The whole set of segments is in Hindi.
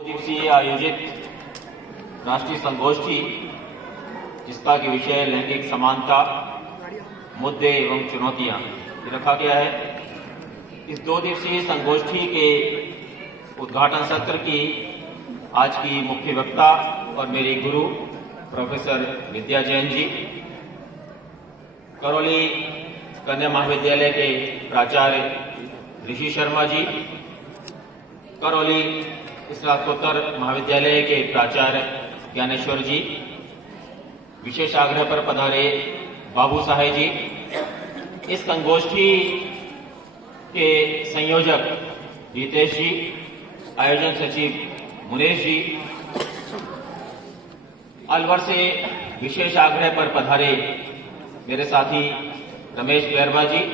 दिवसीय आयोजित राष्ट्रीय संगोष्ठी जिसका कि विषय लैंगिक समानता, मुद्दे एवं चुनौतियां रखा गया है। इस 2 दिवसीय संगोष्ठी के उद्घाटन सत्र की आज की मुख्य वक्ता और मेरी गुरु प्रोफेसर विद्या जैन जी, करौली कन्या महाविद्यालय के प्राचार्य ऋषि शर्मा जी, करौली स्नातकोत्तर महाविद्यालय के प्राचार्य ज्ञानेश्वर जी, विशेष आग्रह पर पधारे बाबू साहेब जी, इस संगोष्ठी के संयोजक रितेश जी, आयोजन सचिव मुनेश जी, अलवर से विशेष आग्रह पर पधारे मेरे साथी रमेश बैरवा जी,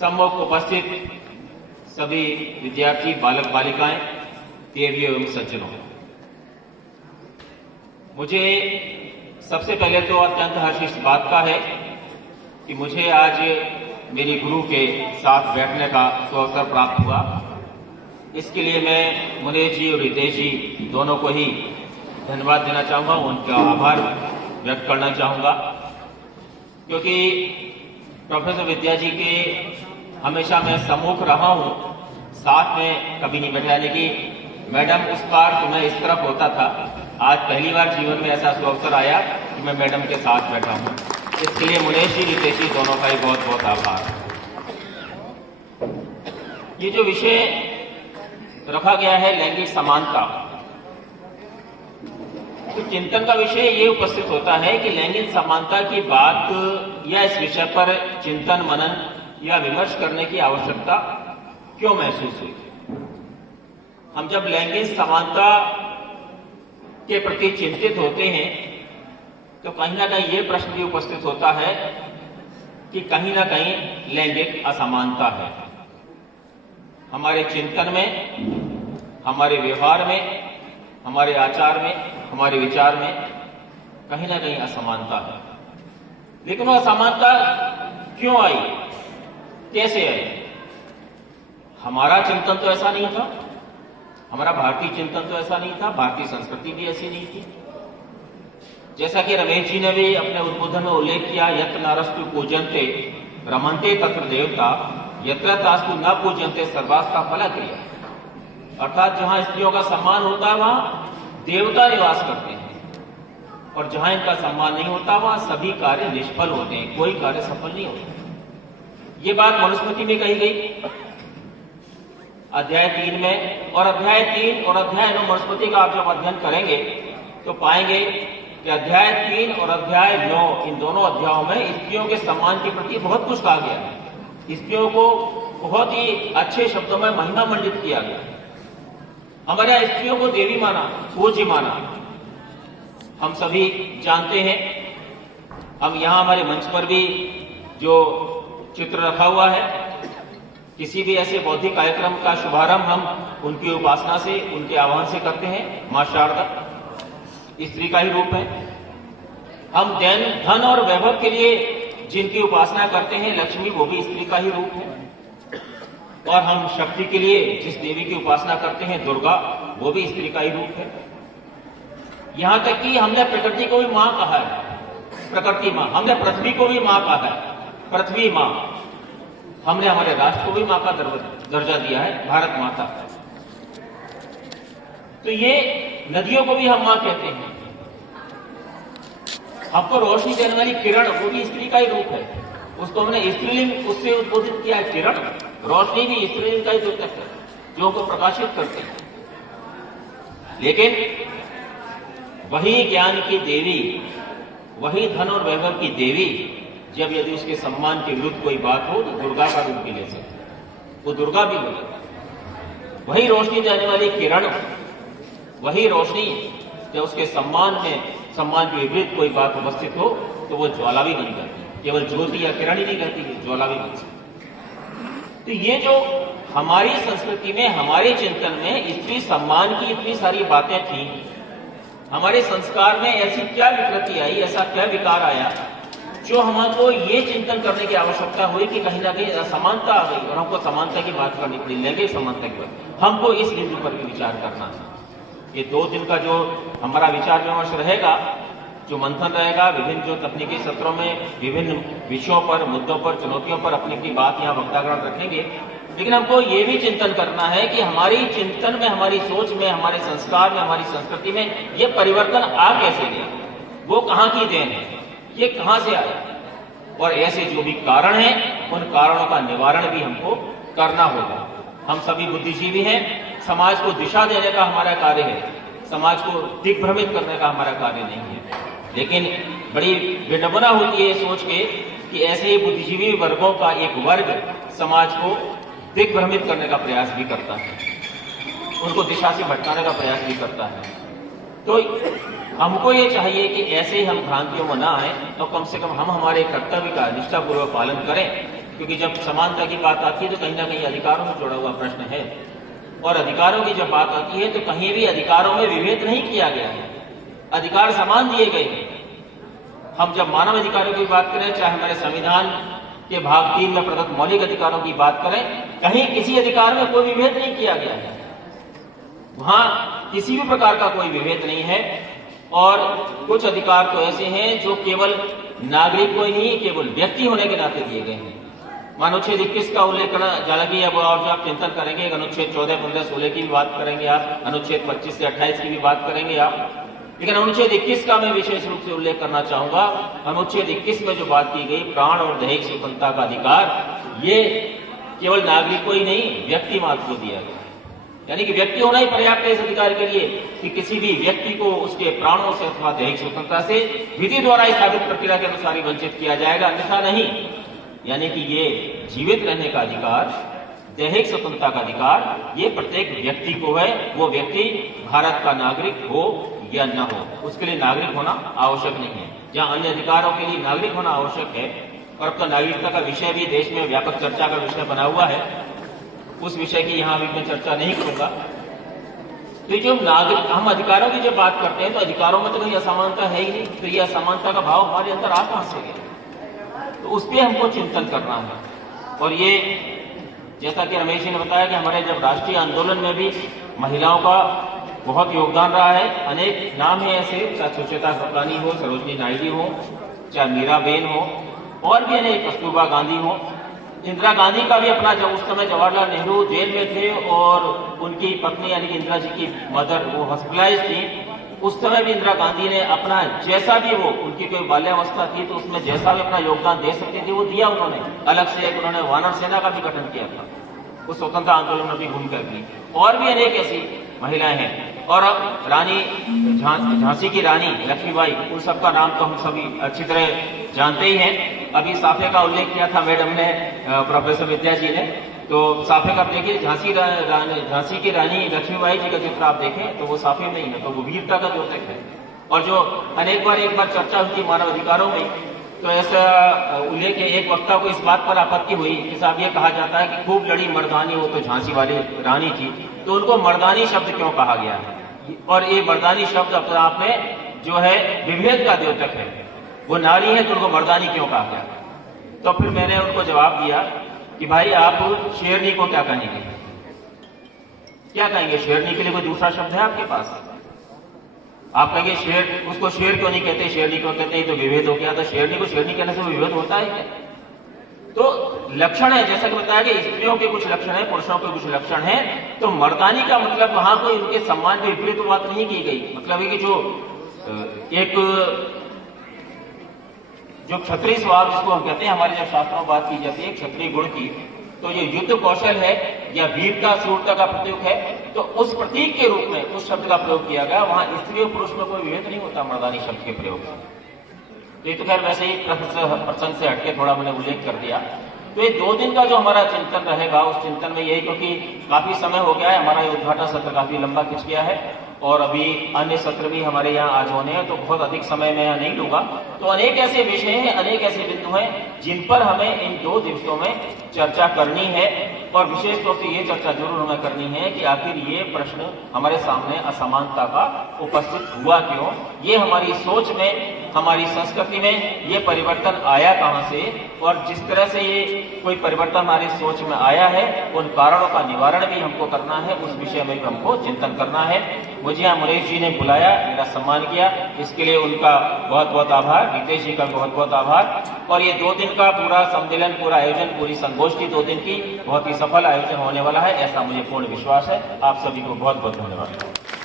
सम्मुख उपस्थित सभी विद्यार्थी, बालक बालिकाएं, देवियों एवं सज्जनों, मुझे सबसे पहले तो अत्यंत हर्ष इस बात का है कि मुझे आज मेरी गुरु के साथ बैठने का सुअवसर प्राप्त हुआ। इसके लिए मैं मुनेश जी और रितेश जी दोनों को ही धन्यवाद देना चाहूंगा, उनका आभार व्यक्त करना चाहूंगा, क्योंकि प्रोफेसर विद्या जी के हमेशा मैं सम्मुख रहा हूं, साथ में कभी नहीं बैठा, लेकिन मैडम उस बार तो मैं इस तरफ होता था। आज पहली बार जीवन में ऐसा सुअवसर आया कि मैं मैडम के साथ बैठा हूं। इसके लिए मुनेश जी, रितेश जी दोनों का ही बहुत बहुत आभार। ये जो विषय रखा गया है लैंगिक समानता, तो चिंतन का विषय ये उपस्थित होता है कि लैंगिक समानता की बात या इस विषय पर चिंतन मनन या विमर्श करने की आवश्यकता क्यों महसूस हुई। हम जब लैंगिक समानता के प्रति चिंतित होते हैं तो कहीं ना कहीं ये प्रश्न भी उपस्थित होता है कि कहीं ना कहीं लैंगिक असमानता है। हमारे चिंतन में, हमारे व्यवहार में, हमारे आचार में, हमारे विचार में कहीं ना कहीं असमानता है। लेकिन वो असमानता क्यों आई, कैसे आई? हमारा चिंतन तो ऐसा नहीं था, हमारा भारतीय चिंतन तो ऐसा नहीं था, भारतीय संस्कृति भी ऐसी नहीं थी। जैसा कि रमेश जी ने भी अपने उद्बोधन में उल्लेख किया, यत्र नरस्तु पूजन्ते रमन्ते तत्र देवता, यत्र तास्तु न पूजन्ते सर्वास्था फलक्रिया। अर्थात जहां स्त्रियों का सम्मान होता है वहां देवता निवास करते हैं, और जहां इनका सम्मान नहीं होता वहां सभी कार्य निष्फल होते हैं, कोई कार्य सफल नहीं होता। ये बात मनुस्मृति में कही गई अध्याय 3 में, और अध्याय 3 और अध्याय 9 मनुस्मृति का आप जब अध्ययन करेंगे तो पाएंगे कि अध्याय 3 और अध्याय 9 इन दोनों अध्यायों में स्त्रियों के सम्मान के प्रति बहुत कुछ कहा गया है। स्त्रियों को बहुत ही अच्छे शब्दों में महिमा मंडित किया गया। हमारे यहाँ स्त्रियों को देवी माना, पूज्य माना, हम सभी जानते हैं। हम यहाँ हमारे मंच पर भी जो चित्र रखा हुआ है, किसी भी ऐसे बौद्धिक कार्यक्रम का शुभारंभ हम उनकी उपासना से, उनके आह्वान से करते हैं। मां शारदा स्त्री का ही रूप है। हम धन और वैभव के लिए जिनकी उपासना करते हैं, लक्ष्मी, वो भी स्त्री का ही रूप है। और हम शक्ति के लिए जिस देवी की उपासना करते हैं, दुर्गा, वो भी स्त्री का ही रूप है। यहां तक कि हमने प्रकृति को भी मां कहा है, प्रकृति मां। हमने पृथ्वी को भी मां कहा है, पृथ्वी मां। हमने हमारे राष्ट्र को भी मां का दर्जा दिया है, भारत माता। तो ये नदियों को भी हम मां कहते हैं। हमको रोशनी देने वाली किरण, वो भी स्त्री का ही रूप है। उसको हमने स्त्रीलिंग उससे उद्बोधित किया है, किरण। रोशनी भी स्त्रीलिंग का ही रूप है, जो हमको प्रकाशित करते हैं। लेकिन वही ज्ञान की देवी, वही धन और वैभव की देवी, जब यदि उसके सम्मान के विरुद्ध कोई बात हो तो दुर्गा का रूप भी ले सकते, वो दुर्गा भी हो। वही रोशनी देने वाली किरण, वही रोशनी जब उसके सम्मान के विरुद्ध कोई बात उपस्थित हो तो वो ज्वाला भी बन जाती है। केवल ज्योति या किरण ही नहीं रहती है, ज्वाला भी बन सकती। तो ये जो हमारी संस्कृति में, हमारे चिंतन में स्त्री सम्मान की इतनी सारी बातें थी, हमारे संस्कार में ऐसी क्या विकृति आई, ऐसा क्या विकार आया जो हमको ये चिंतन करने की आवश्यकता हुई कि कहीं ना कहीं असमानता आ गई और हमको समानता की बात करनी पड़ी, लैंगिक समानता की बात। हमको इस बिंदु पर भी विचार करना है। ये 2 दिन का जो हमारा विचार विमर्श रहेगा, जो मंथन रहेगा, विभिन्न जो तकनीकी सत्रों में विभिन्न विषयों पर, मुद्दों पर, चुनौतियों पर अपनी अपनी बात यहाँ वक्तागण रखेंगे, लेकिन हमको ये भी चिंतन करना है कि हमारी चिंतन में, हमारी सोच में, हमारे संस्कार में, हमारी संस्कृति में ये परिवर्तन आ कैसे गया, वो कहाँ की देन है, ये कहाँ से आया, और ऐसे जो भी कारण हैं उन कारणों का निवारण भी हमको करना होगा। हम सभी बुद्धिजीवी हैं, समाज को दिशा देने का हमारा कार्य है, समाज को दिग्भ्रमित करने का हमारा कार्य नहीं है। लेकिन बड़ी विडंबना होती है सोच के कि ऐसे ही बुद्धिजीवी वर्गों का एक वर्ग समाज को दिग्भ्रमित करने का प्रयास भी करता है, उनको दिशा से भटकाने का प्रयास भी करता है। तो हमको ये चाहिए कि ऐसे ही हम भ्रांतियों में ना आए, तो कम से कम हम हमारे कर्तव्य का निष्ठापूर्वक पालन करें, क्योंकि जब समानता की बात आती है तो कहीं ना कहीं अधिकारों से जुड़ा हुआ प्रश्न है, और अधिकारों की जब बात आती है तो कहीं भी अधिकारों में विभेद नहीं किया गया है, अधिकार समान दिए गए हैं। हम जब मानव अधिकारों की बात करें, चाहे हमारे संविधान के भाग 3 में प्रदत्त मौलिक अधिकारों की बात करें, कहीं किसी अधिकार में कोई विभेद नहीं किया गया है, वहां किसी भी प्रकार का कोई विभेद नहीं है। और कुछ अधिकार तो ऐसे हैं जो केवल नागरिक को ही, केवल व्यक्ति होने के नाते दिए गए हैं। अनुच्छेद 21 का उल्लेख करना, हालांकि अब और जो आप चिंतन करेंगे, अनुच्छेद 14, 15, 16 की भी बात करेंगे आप, अनुच्छेद 25 से 28 की भी बात करेंगे आप, लेकिन अनुच्छेद 21 का मैं विशेष रूप से उल्लेख करना चाहूंगा। अनुच्छेद 21 में जो बात की गई, प्राण और दैहिक स्वतंत्रता का अधिकार, ये केवल नागरिक को ही नहीं, व्यक्ति मात्र को दिया गया, यानी कि व्यक्ति होना ही पर्याप्त है इस अधिकार के लिए कि किसी भी व्यक्ति को उसके प्राणों से अथवा दैहिक स्वतंत्रता से विधि द्वारा स्थापित प्रक्रिया के अनुसार ही वंचित किया जाएगा, अन्यथा नहीं। यानी कि ये जीवित रहने का अधिकार, दैहिक स्वतंत्रता का अधिकार, ये प्रत्येक व्यक्ति को है, वो व्यक्ति भारत का नागरिक हो या न हो, उसके लिए नागरिक होना आवश्यक नहीं है। जहां अन्य अधिकारों के लिए नागरिक होना आवश्यक है, और अब तो नागरिकता का विषय भी देश में व्यापक चर्चा का विषय बना हुआ है, उस विषय की यहां अभी मैं चर्चा नहीं करूंगा। तो जो नागरिक, हम अधिकारों की जब बात करते हैं तो अधिकारों में तो कोई असमानता है ही नहीं, तो ये असमानता का भाव हमारे अंदर आ कहां से गया, तो उस पर हमको चिंतन करना है। और ये जैसा कि रमेश जी ने बताया कि हमारे जब राष्ट्रीय आंदोलन में भी महिलाओं का बहुत योगदान रहा है, अनेक नाम है ऐसे, चाहे सुचेता कृपलानी हो, सरोजनी नायडू हो, चाहे मीराबेन हो, और भी अनेक, कस्तूरबा गांधी हो, इंदिरा गांधी का भी अपना, जब उस समय जवाहरलाल नेहरू जेल में थे और उनकी पत्नी यानी कि इंदिरा जी की मदर वो हॉस्पिटलाइज थी, उस समय भी इंदिरा गांधी ने अपना जैसा भी वो, उनकी कोई बाल्यावस्था थी तो उसमें जैसा भी अपना योगदान दे सकती थी वो दिया उन्होंने। अलग से एक उन्होंने वानर सेना का भी गठन किया था, उस स्वतंत्रता आंदोलन में भी भूमिका की। और भी अनेक ऐसी महिलाएं हैं, और अब रानी झांसी की रानी लक्ष्मीबाई, उन सबका नाम तो हम सभी अच्छी तरह जानते ही हैं। अभी साफे का उल्लेख किया था मैडम ने, प्रोफेसर विद्या जी ने, तो साफे का देखिए, झांसी की रानी लक्ष्मीबाई जी का चित्र आप देखें तो वो साफे में ही है, तो वो वीरता का द्योतक है। और जो अनेक बार एक बार चर्चा हुई मानव अधिकारों में, तो ऐसा उल्लेख है, एक वक्ता को इस बात पर आपत्ति हुई कि साहब ये कहा जाता है कि खूब लड़ी मर्दानी हो तो झांसी वाली रानी थी, तो उनको मर्दानी शब्द क्यों कहा गया है, और ये मर्दानी शब्द अपने आप में जो है विभेद का द्योतक है, वो नारी है तो उनको मर्दानी क्यों कहा गया। तो फिर मैंने उनको जवाब दिया कि भाई आप शेरनी को क्या कहेंगे, क्या कहेंगे, शेरनी के लिए कोई दूसरा शब्द है आपके पास? आप कहेंगे शेर, उसको शेर क्यों नहीं कहते, शेरनी क्यों कहते हैं, तो विभेद हो गया, तो शेरनी को शेरनी कहने से विभेद होता है क्या? तो लक्षण है, जैसा कि बताया कि स्त्रियों के कुछ लक्षण है, पुरुषों के कुछ लक्षण है, तो मर्दानी का मतलब वहां कोई उनके सम्मान के विपरीत बात नहीं की गई। मतलब है कि जो क्षत्रिय स्वभाव जिसको हम कहते हैं, हमारे जब शास्त्रों में बात की जाती है क्षत्रिय गुण की, तो ये युद्ध कौशल है या वीरता शूरता का प्रतीक है, तो उस प्रतीक के रूप में उस शब्द का प्रयोग किया गया। वहां स्त्री और पुरुष में कोई विभेद नहीं होता मर्दानी शब्द के प्रयोग से। ये तो खैर वैसे ही प्रसंग से हटके थोड़ा मैंने उल्लेख कर दिया। तो ये 2 दिन का जो हमारा चिंतन रहेगा, उस चिंतन में यही, क्योंकि काफी समय हो गया है, हमारा ये उद्घाटन सत्र काफी लंबा खिंच गया है और अभी अन्य सत्र भी हमारे यहाँ आज होने हैं, तो बहुत अधिक समय मैं यहाँ नहीं लूंगा। तो अनेक ऐसे विषय हैं, अनेक ऐसे बिंदु हैं जिन पर हमें इन 2 दिवसों में चर्चा करनी है। और विशेष तौर से ये चर्चा जरूर हमें करनी है कि आखिर ये प्रश्न हमारे सामने असमानता का उपस्थित हुआ क्यों, ये हमारी सोच में, हमारी संस्कृति में ये परिवर्तन आया कहां से, और जिस तरह से ये कोई परिवर्तन हमारी सोच में आया है उन कारणों का निवारण भी हमको करना है, उस विषय में भी हमको चिंतन करना है। मुझे यहाँ मुरेश जी ने बुलाया, मेरा सम्मान किया, इसके लिए उनका बहुत बहुत आभार, नितेश जी का बहुत बहुत आभार। और ये 2 दिन का पूरा सम्मेलन, पूरा आयोजन, पूरी संगोष्ठी 2 दिन की बहुत ही सफल आयोजन होने वाला है, ऐसा मुझे पूर्ण विश्वास है। आप सभी को बहुत बहुत धन्यवाद।